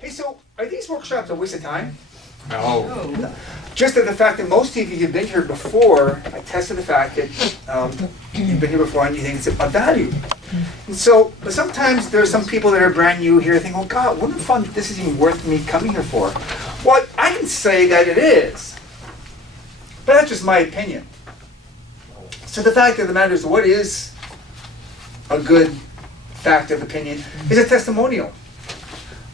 Hey, so are these workshops a waste of time? No. Just that the fact that most of you have been here before, I tested the fact that you've been here before and you think it's of value. And so, but sometimes there's some people that are brand new here thinking, oh God, what fun this is even worth me coming here for? Well, I can say that it is, but that's just my opinion. So the fact of the matter is, what is a good fact of opinion is a testimonial.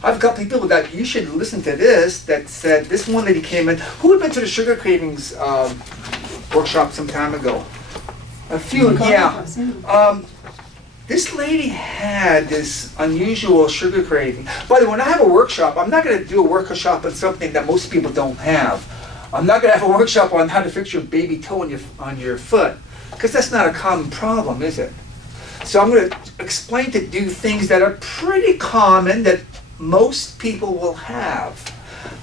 I've got people that you should listen to this that said, this one lady came in, who had been to the sugar cravings workshop some time ago? A few, yeah. This lady had this unusual sugar craving. By the way, when I have a workshop, I'm not going to do a workshop on something that most people don't have. I'm not going to have a workshop on how to fix your baby toe on your foot, because that's not a common problem, is it? So I'm going to explain to do things that are pretty common that most people will have.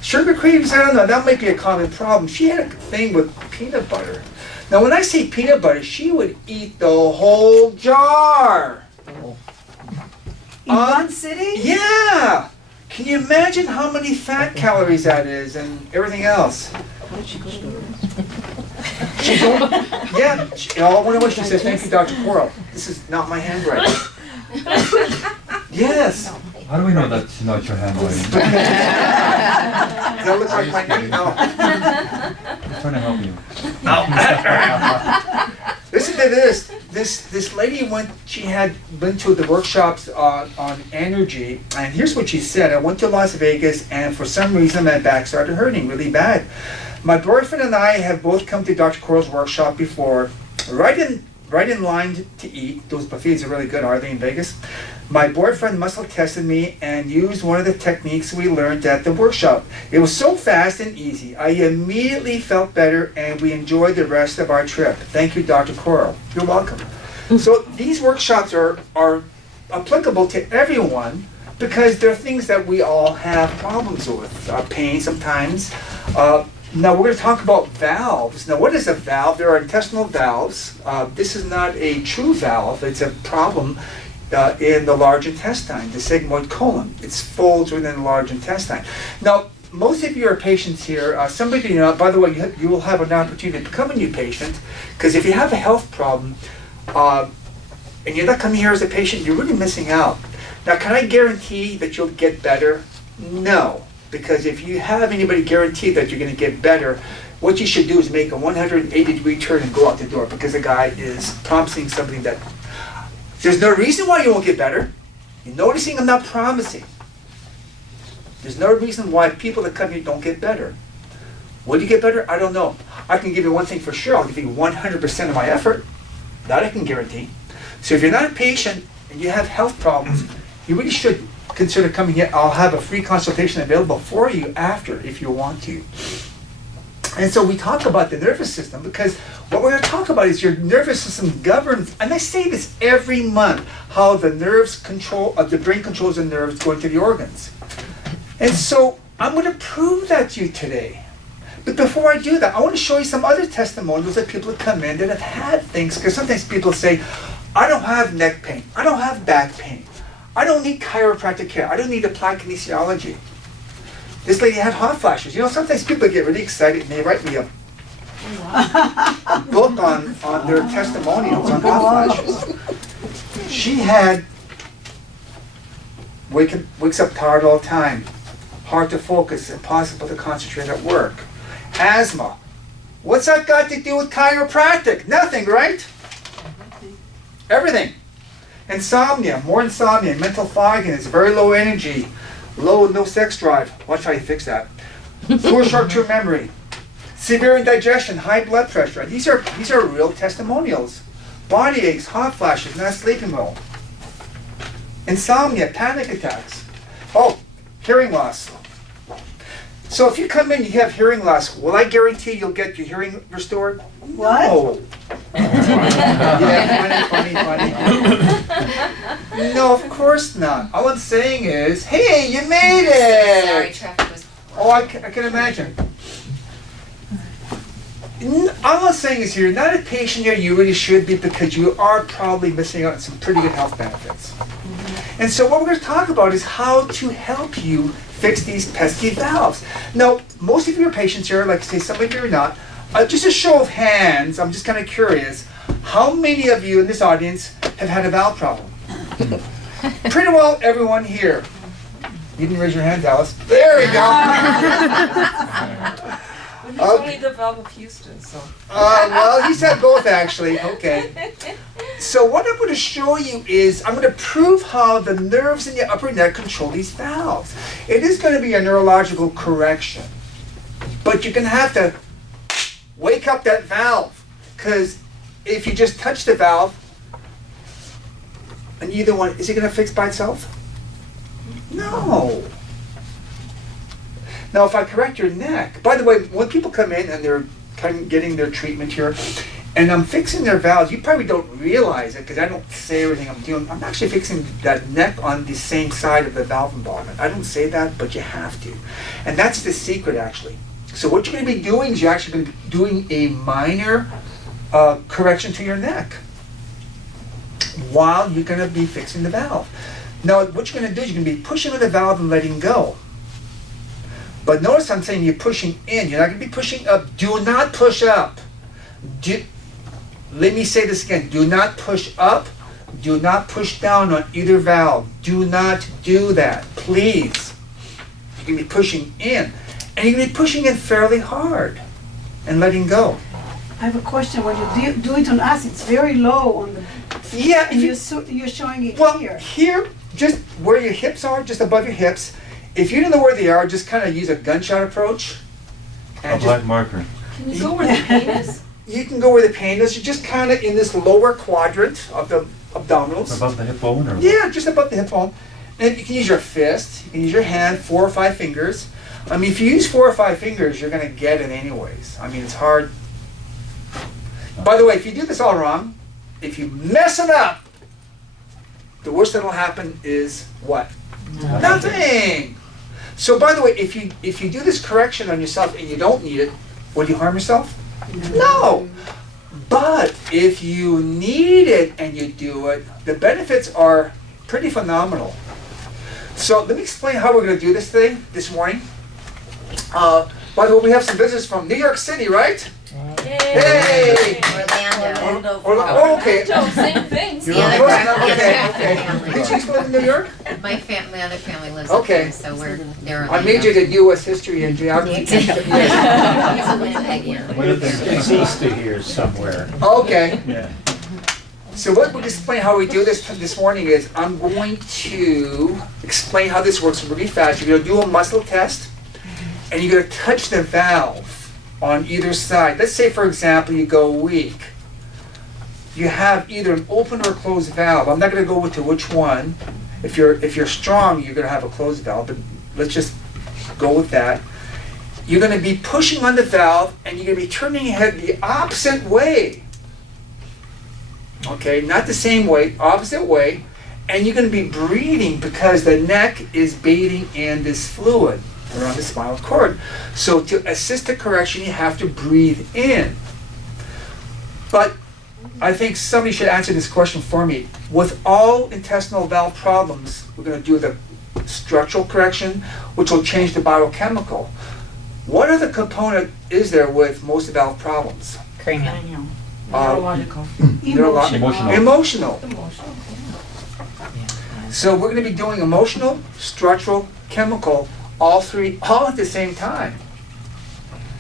Sugar cravings, I don't know, that might be a common problem. She had a thing with peanut butter. Now when I say peanut butter, she would eat the whole jar. In one sitting? Yeah! Can you imagine how many fat calories that is and everything else? How did she go to work? She don't, yeah, I wonder what she said. Thank you, Dr. KOROL. This is not my handwriting. Yes. How do we know that's not your handwriting? Does that look like my name? No. I'm trying to help you. Listen to this. This lady she had been to the workshops on energy, and here's what she said. I went to Las Vegas, and for some reason my back started hurting really bad. My boyfriend and I have both come to Dr. KOROL's workshop before, right in line to eat. Those buffets are really good, are they, in Vegas? My boyfriend muscle tested me and used one of the techniques we learned at the workshop. It was so fast and easy. I immediately felt better and we enjoyed the rest of our trip. Thank you, Dr. KOROL. You're welcome. So these workshops are applicable to everyone because they're things that we all have problems with. Pain sometimes. Now we're going to talk about valves. Now what is a valve? There are intestinal valves. This is not a true valve. It's a problem in the large intestine, the sigmoid colon. It folds within the large intestine. Now, most of you are patients here. Somebody, by the way, you will have an opportunity to become a new patient, because if you have a health problem and you're not coming here as a patient, you're really missing out. Now, can I guarantee that you'll get better? No, because if you have anybody guarantee that you're going to get better, what you should do is make a 180-degree turn and go out the door, because the guy is promising something that there's no reason why you won't get better. You're noticing I'm not promising. There's no reason why people that come here don't get better. Will you get better? I don't know. I can give you one thing for sure. I'll give you 100% of my effort. That I can guarantee. So if you're not a patient and you have health problems, you really should consider coming here. I'll have a free consultation available for you after if you want to. And so we talk about the nervous system because what we're going to talk about is your nervous system governs, and I say this every month, how the nerves control, the brain controls the nerves going to the organs. And so I'm going to prove that to you today. But before I do that, I want to show you some other testimonials that people have come in that have had things, because sometimes people say, I don't have neck pain, I don't have back pain, I don't need chiropractic care, I don't need applied kinesiology. This lady had hot flashes. Sometimes people get really excited and they write me a book on their testimonials on hot flashes. She had wakes up tired all the time, hard to focus, impossible to concentrate at work. Asthma. What's that got to do with chiropractic? Nothing, right? Everything. Insomnia, more insomnia, mental fogginess, very low energy, no sex drive. Watch how you fix that. Poor short-term memory, severe indigestion, high blood pressure. These are real testimonials. Body aches, hot flashes, not sleeping well. Insomnia, panic attacks. Oh, hearing loss. So if you come in and you have hearing loss, will I guarantee you'll get your hearing restored? What? No. Yeah, funny. No, of course not. All I'm saying is, hey, you made it! Sorry, traffic was... Oh, I can imagine. All I'm saying is you're not a patient here, you really should be, because you are probably missing out on some pretty good health benefits. And so what we're going to talk about is how to help you fix these pesky valves. Now, most of your patients here, like I say, some of you are not. Just a show of hands, I'm just kind of curious, how many of you in this audience have had a valve problem? Pretty well everyone here. You didn't raise your hand, Dallas. There we go. But he's only the valve of Houston, so. Well, he said both actually. Okay. So what I'm going to show you is I'm going to prove how the nerves in the upper neck control these valves. It is going to be a neurological correction, but you're going to have to wake up that valve, because if you just touch the valve, and either one, is it going to fix by itself? No. Now, if I correct your neck, by the way, when people come in and they're kind of getting their treatment here, and I'm fixing their valves, you probably don't realize it because I don't say everything I'm doing. I'm actually fixing that neck on the same side of the valve involvement. I don't say that, but you have to. And that's the secret, actually. So what you're going to be doing is you're actually going to be doing a minor correction to your neck while you're going to be fixing the valve. Now, what you're going to do is you're going to be pushing on the valve and letting go. But notice I'm saying you're pushing in. You're not going to be pushing up. Do not push up. Let me say this again. Do not push up. Do not push down on either valve. Do not do that, please. You're going to be pushing in. And you're going to be pushing in fairly hard and letting go. I have a question. When you do it on us, it's very low on the. Yeah, And you're showing it well, here. here, just where your hips are, just above your hips. If you don't know where they are, just kind of use a gunshot approach. A And black marker. Can you go where the pain is? you can go where the pain is. You're just kind of in this lower quadrant of the abdominals. Above the hip bone or? Yeah, just above the hip bone. And you can use your fist, you can use your hand, 4 or 5 fingers. I mean, if you use 4 or 5 fingers, you're going to get it anyways. I mean, it's hard. By the way, if you do this all wrong, if you mess it up, the worst that'll happen is what? Nothing. So by the way, if you do this correction on yourself and you don't need it, will you harm yourself? No. But if you need it and you do it, the benefits are pretty phenomenal. So let me explain how we're going to do this thing this morning. By the way, we have some visitors from New York City, right? Hey! Orlando. Oh, okay. Joe, same things. You're Yeah, close they're enough? right. Okay, Yeah, okay. they're right. Did you used to live in New York? My other family lives Okay. up there, so they're I majored in U.S. history and geography. Exactly. Yes. He's a Winnipeg, yeah. What do you think? It's east of here somewhere. Okay. Yeah. So what we'll explain how we do this morning is I'm going to explain how this works really fast. You're going to do a muscle test, and you're going to touch the valve on either side. Let's say, for example, you go weak. You have either an open or a closed valve. I'm not going to go into which one. If you're strong, you're going to have a closed valve, but let's just go with that. You're going to be pushing on the valve, and you're going to be turning your head the opposite way. Okay, not the same way, opposite way. And you're going to be breathing because the neck is bathing in this fluid around the spinal cord. So to assist the correction, you have to breathe in. But I think somebody should answer this question for me. With all intestinal valve problems, we're going to do the structural correction, which will change the biochemical. What other component is there with most valve problems? Cranial. Neurological. Emotional. Emotional. Emotional. So we're going to be doing emotional, structural, chemical, all three, all at the same time.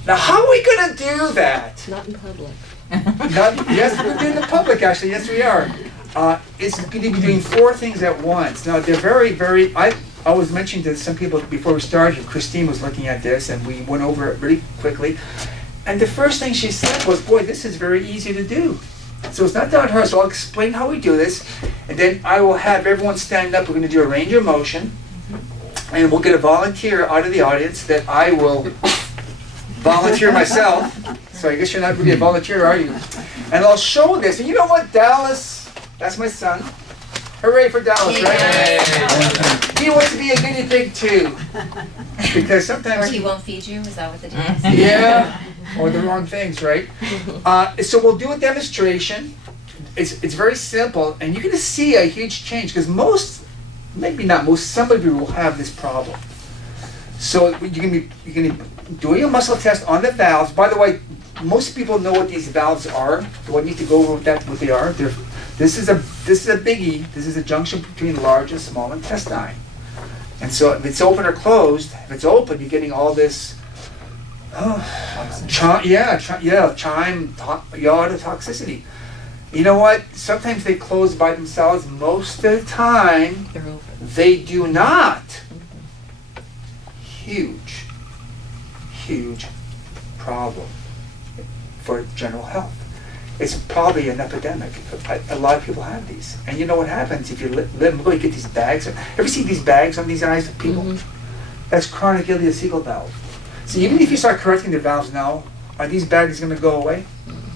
Now, how are we going to do that? Not in public. Yes, we're doing it in public, actually. Yes, we are. It's going to be doing 4 things at once. Now, they're very, I was mentioning to some people before we started, Christine was looking at this, and we went over it really quickly. And the first thing she said was, boy, this is very easy to do. So it's not that hard. So I'll explain how we do this, and then I will have everyone stand up. We're going to do a range of motion, and we'll get a volunteer out of the audience that I will volunteer myself. So I guess you're not really a volunteer, are you? And I'll show this. And you know what, Dallas? That's my son. Hooray for Dallas, right? He wants to be a guinea pig too. Because Or sometimes he won't feed you, is that what the deal is? yeah, or the wrong things, right? So we'll do a demonstration. It's very simple, and you're going to see a huge change because most maybe not most, some of you will have this problem. So you're gonna be doing a muscle test on the valves. By the way, most people know what these valves are. Do I need to go over what they are? This is a biggie. This is a junction between large and small intestine. And so if it's open or closed, if it's open, you're getting all this chyme, yada toxicity. You know what? Sometimes they close by themselves. Most of the time, They're open. they do not. Huge problem for general health. It's probably an epidemic. A lot of people have these. And you know what happens if you let them go, you get these bags. Ever see these bags on these eyes of people? That's chronic ileocecal valve. So even if you start correcting the valves now, are these bags going to go away?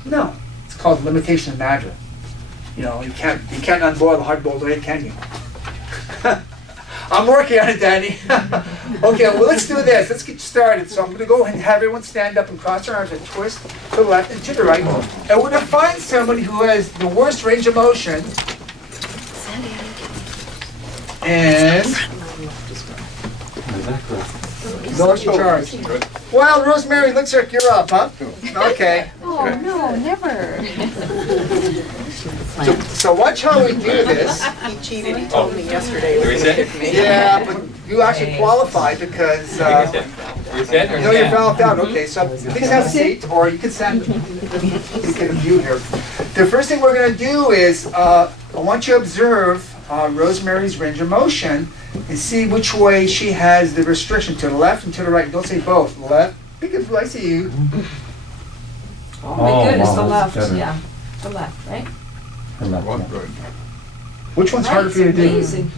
No. It's called limitation of matter. You know, you can't unboil a hard-boiled egg, can you? I'm working on it, Danny. Okay, well, let's do this. Let's get started. So I'm going to go ahead and have everyone stand up and cross their arms and twist to the left and to the right. And we're going to find somebody who has the worst range of motion. And no extra charge. Well, Rosemary, looks like you're up, huh? Okay. Oh, no, never. So watch how we do this. He cheated, he told me yesterday he was gonna pick me. Yeah, but you actually qualified because, no, you're valved out. Okay, so please have a seat, or you can stand. You can view here. The first thing we're going to do is, I want you to observe Rosemary's range of motion and see which way she has the restriction, to the left and to the right. Don't say both. Left, because I see you. Oh my goodness, the wow, left, that's better. yeah, the left, right? Which one's harder for you to do? Amazing.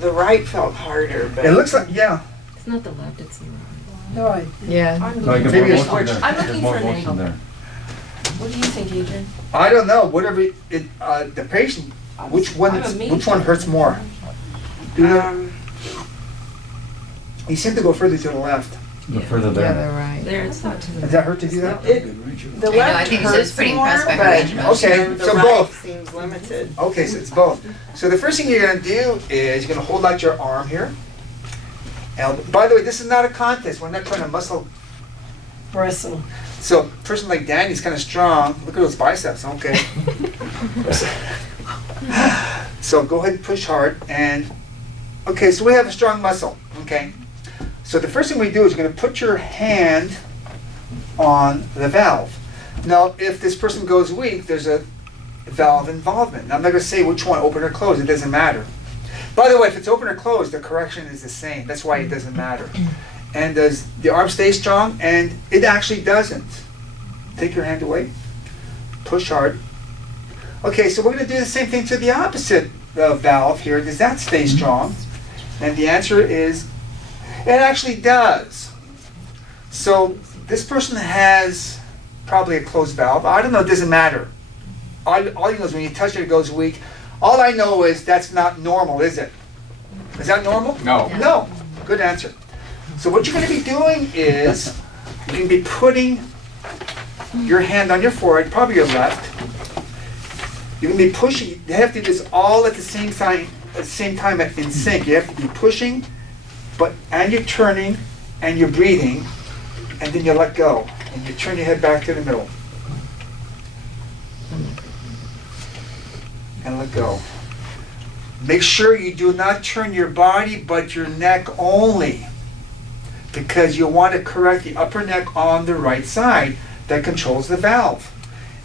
The right felt harder, but. It looks like, yeah. It's not the left, it's the right. No, Yeah. I'm No, you looking, can Maybe put a motion switch. there. I'm There's looking more for an motion angle. there. what do you think, Adrian? I don't know. Whatever the patient, which one hurts more? Do the, you seem to go further to the left. The further there. right. There, it's not to the. Does that hurt to do that? The I know, I left think it's hurts pretty more, impressed by her but range of motion. Okay, the so right both. seems limited. Okay, so it's both. So the first thing you're going to do is you're going to hold out your arm here. And by the way, this is not a contest. We're not trying to muscle. wrestle. So a person like Danny's kind of strong. Look at those biceps. Okay. So go ahead and push hard. And okay, so we have a strong muscle. Okay. So the first thing we do is you're going to put your hand on the valve. Now, if this person goes weak, there's a valve involvement. Now, I'm not going to say which one, open or closed. It doesn't matter. By the way, if it's open or closed, the correction is the same. That's why it doesn't matter. And does the arm stay strong? And it actually doesn't. Take your hand away. Push hard. Okay, so we're going to do the same thing to the opposite valve here. Does that stay strong? And the answer is, it actually does. So this person has probably a closed valve. I don't know, it doesn't matter. All you know is when you touch it, it goes weak. All I know is that's not normal, is it? Is that normal? No. No. Good answer. So what you're going to be doing is you're going to be putting your hand on your forehead, probably your left. You're going to be pushing. You have to do this all at the same time in sync. You have to be pushing, and you're turning, and you're breathing, and then you let go, and you turn your head back to the middle. And let go. Make sure you do not turn your body, but your neck only, because you want to correct the upper neck on the right side that controls the valve.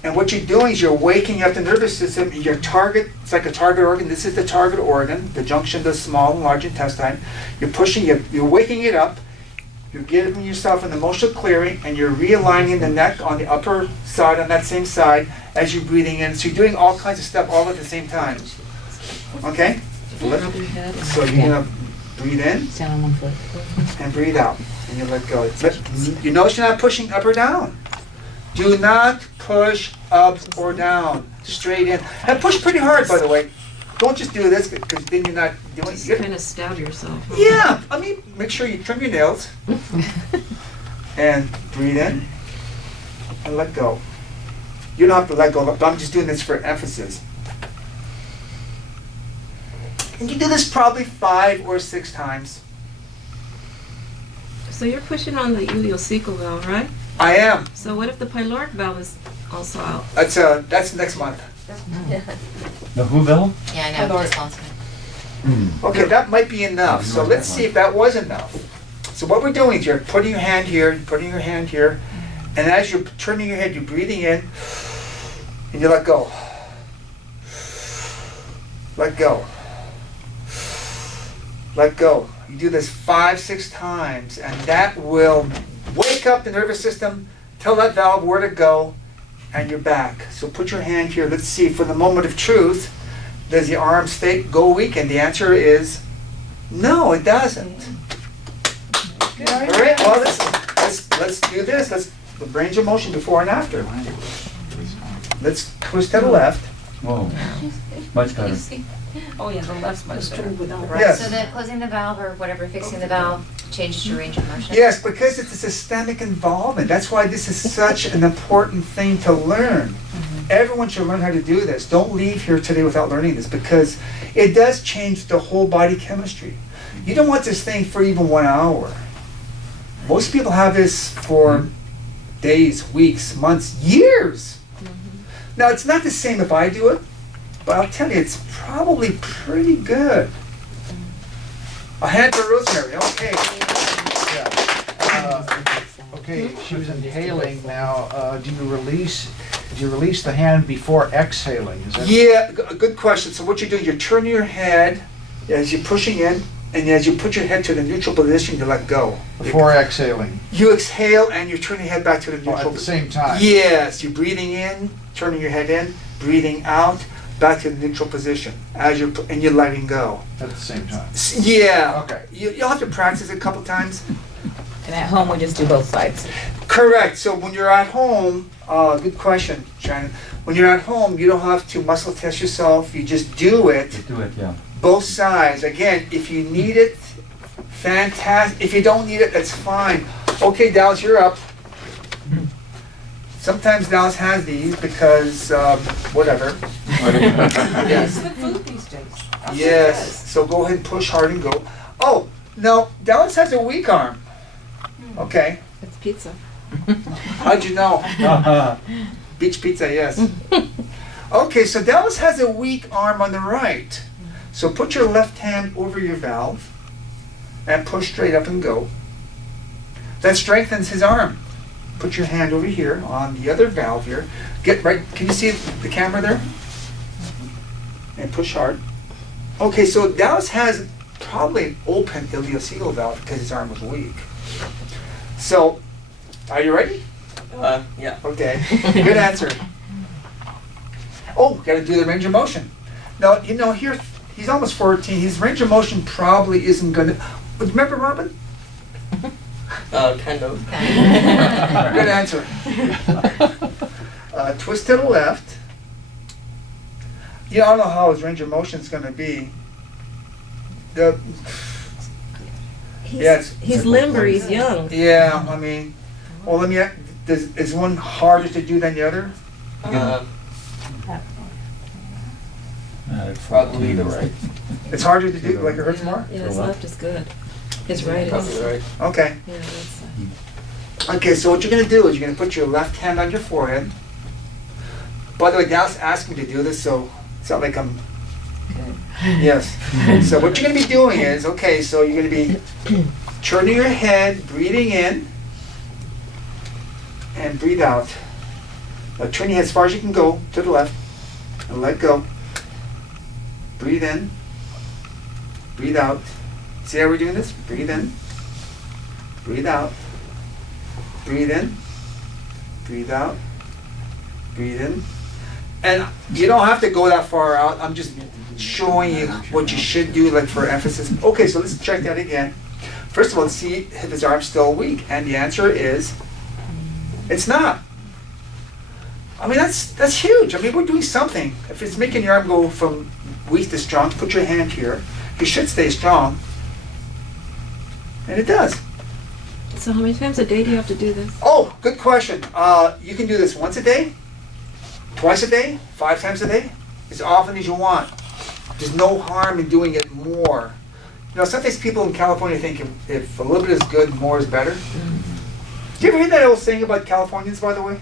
And what you're doing is you're waking up the nervous system. Your target, it's like a target organ. This is the target organ, the junction of the small and large intestine. You're pushing it, you're waking it up. You're giving yourself an emotional clearing, and you're realigning the neck on the upper side, on that same side, as you're breathing in. So you're doing all kinds of stuff all at the same time. Okay? Rub your head. So you're going to breathe in Stand on one foot. and breathe out. And you let go. You notice you're not pushing up or down. Do not push up or down. Straight in. And push pretty hard, by the way. Don't just do this, because then you're not doing Just it. kind of stab yourself. Yeah, I mean, make sure you trim your nails. And breathe in and let go. You don't have to let go, but I'm just doing this for emphasis. And you do this probably 5 or 6 times. So you're pushing on the ileocecal valve, right? I am. So what if the pyloric valve is also out? That's next month. The who valve? Yeah, I know, just lost it. Okay, that might be enough. So let's see if that was enough. So what we're doing is you're putting your hand here, putting your hand here, and as you're turning your head, you're breathing in, and you let go. Let go. Let go. You do this 5, 6 times, and that will wake up the nervous system, tell that valve where to go, and you're back. So put your hand here. Let's see, for the moment of truth, does the arm go weak? And the answer is no, it doesn't. All right, well, let's do this. Let's range of motion before and after. Let's twist to the left. Whoa, much better. Oh, yeah, the left's much better. Yes. So the closing the valve or whatever, fixing the valve, changes your range of motion? Yes, because it's a systemic involvement. That's why this is such an important thing to learn. Everyone should learn how to do this. Don't leave here today without learning this, because it does change the whole body chemistry. You don't want this thing for even 1 hour. Most people have this for days, weeks, months, years. Now, it's not the same if I do it, but I'll tell you, it's probably pretty good. A hand for Rosemary, okay. Okay, she was inhaling now. Do you release the hand before exhaling? Is that Yeah, good question. So what you're doing, you're turning your head as you're pushing in, and as you put your head to the neutral position, you let go. before exhaling? You exhale and you turn your head back to the neutral At the position. same time? Yes, you're breathing in, turning your head in, breathing out, back to the neutral position and you're letting go. At the same time? Yeah. Okay. You'll have to practice it a couple times. And at home, we just do both sides. Correct. So when you're at home, good question, Shannon. When you're at home, you don't have to muscle test yourself. You just do it. Just do it, yeah. Both sides. Again, if you need it, fantastic. If you don't need it, that's fine. Okay, Dallas, you're up. Sometimes Dallas has these because, whatever. Yes. the food these days. Yes. So go ahead and push hard and go. Oh, no, Dallas has a weak arm. Okay. It's pizza. How'd you know? Beach pizza, yes. Okay, so Dallas has a weak arm on the right. So put your left hand over your valve and push straight up and go. That strengthens his arm. Put your hand over here on the other valve here. Get right, can you see the camera there? And push hard. Okay, so Dallas has probably an open ileocecal valve because his arm was weak. So, are you ready? Yeah. Okay, good answer. Oh, gotta do the range of motion. Now, you know, here, he's almost 14. His range of motion probably isn't gonna, but remember Robin? Kind of. Good answer. Twist to the left. Yeah, I don't know how his range of motion is gonna be. He's limber, he's young. Yeah, I mean, well, let me, is one harder to do than the other? Probably the right. It's harder to do, like it hurts more? Yeah, his left is good. His right Probably is. right. Okay. Yeah, that's. Okay, so what you're gonna do is you're gonna put your left hand on your forehead. By the way, Dallas asked me to do this, so it's not like I'm, yes. So what you're gonna be doing is, okay, so you're gonna be turning your head, breathing in, and breathe out. Now turn your head as far as you can go to the left, and let go. Breathe in, breathe out. See how we're doing this? Breathe in, breathe out. Breathe in, breathe out, breathe in. And you don't have to go that far out. I'm just showing you what you should do, like for emphasis. Okay, so let's check that again. First of all, let's see if his arm's still weak. And the answer is, it's not. I mean, that's huge. I mean, we're doing something. If it's making your arm go from weak to strong, put your hand here. You should stay strong. And it does. So how many times a day do you have to do this? Oh, good question. You can do this once a day, twice a day, 5 times a day, as often as you want. There's no harm in doing it more. You know, sometimes people in California think if a little bit is good, more is better. Do you ever hear that old saying about Californians, by the way?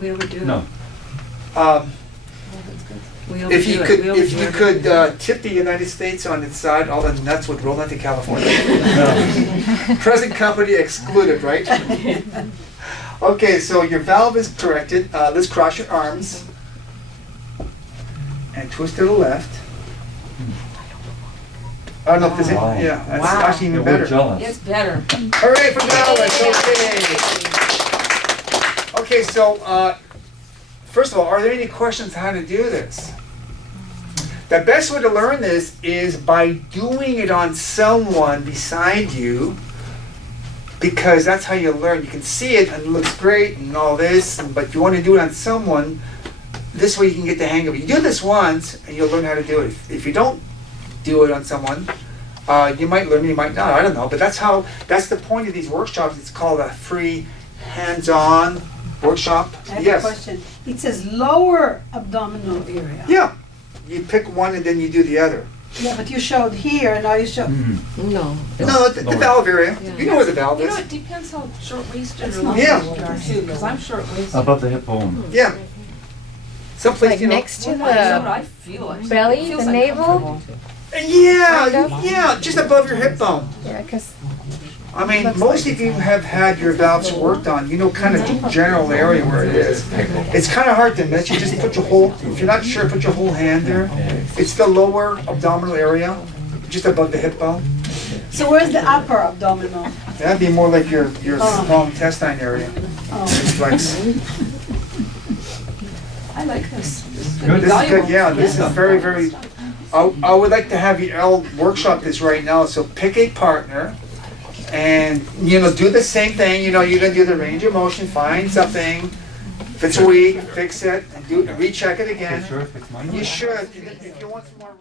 We overdo it. No. We overdo If you it. could, We if you overdo could tip the United States on its side, all the nuts would roll into California. Present company excluded, right? Okay, so your valve is corrected. Let's cross your arms and twist to the left. Oh no, this is, Wow. yeah, that's Wow. actually even Yeah, better. we're jealous. It's better. Hooray for Dallas! Okay. Okay, so first of all, are there any questions how to do this? The best way to learn this is by doing it on someone beside you, because that's how you learn. You can see it and it looks great and all this, but you want to do it on someone. This way you can get the hang of it. You do this once and you'll learn how to do it. If you don't do it on someone, you might learn, you might not, I don't know. But that's the point of these workshops. It's called a free hands-on workshop. I have a Yes. question. It says lower abdominal area. Yeah. You pick one and then you do the other. Yeah, but you showed here, and now you show. it. No. No, the valve area. Yeah. You know where the valve You know, is. it depends how short-waisted It's or not- long Yeah. you are too, because I'm short-waisted. Above the hip bone. Yeah. Someplace, Like you know. next to Well, that's what the I feel like. belly, It feels the navel? uncomfortable. Yeah, yeah, just above your hip bone. yeah, because I mean, most of you have had your valves worked on. You know, kind of the general area where it is. It's kind of hard to miss. You just put your whole. If you're not sure, put your whole hand there. It's the lower abdominal area, just above the hip bone. So where's the upper abdominal? That'd be more like your small intestine area. Oh. It's like, I like this. This is this gonna be is valuable. good. Yeah, this is very, very. I would like to have you all workshop this right now. So pick a partner, and do the same thing. You're gonna do the range of motion. Find something. If it's weak, fix it, and recheck it again. Okay, sure, fix mine. You should. If you want some more.